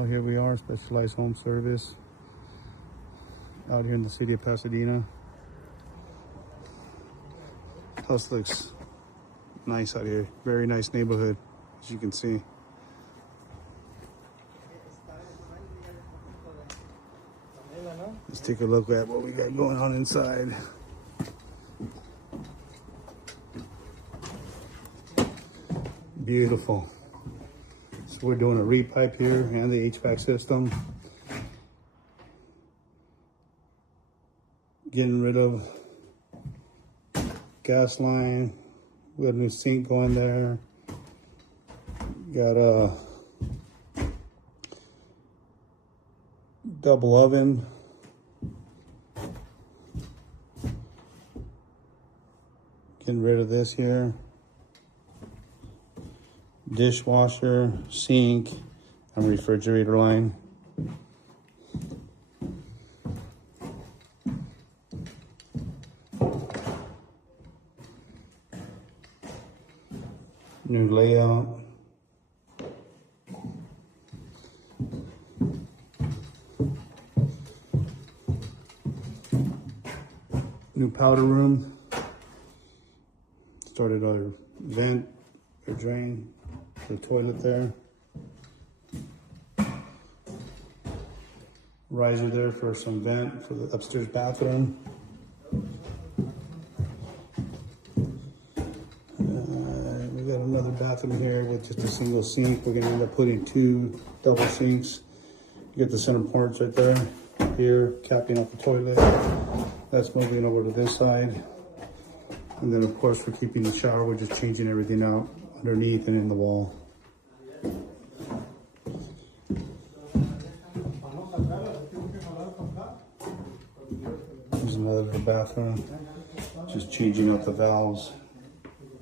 Well, here we are, Specialized Home Service, out here in the city of Pasadena. House looks nice out here. Very nice neighborhood, as you can see. Let's take a look at what we got going on inside. Beautiful. So we're doing a repipe here and the HVAC system. Getting rid of gas line. We got a new sink going there. Got a double oven. Getting rid of this here. Dishwasher, sink, and refrigerator line. New layout. New powder room. Started our vent or drain, the toilet there. Riser there for some vent for the upstairs bathroom. We got another bathroom here with just a single sink. We're gonna end up putting 2 double sinks. You get the center porch right there. Here, capping off the toilet. That's moving over to this side. And then of course we're keeping the shower. We're just changing everything out underneath and in the wall. Here's another little bathroom. Just changing out the valves,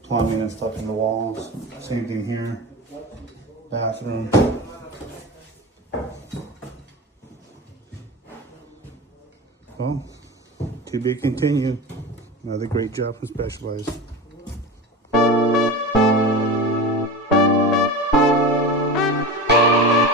plumbing and stuff in the walls. Same thing here. Bathroom. Well, to be continued. Another great job from Specialized.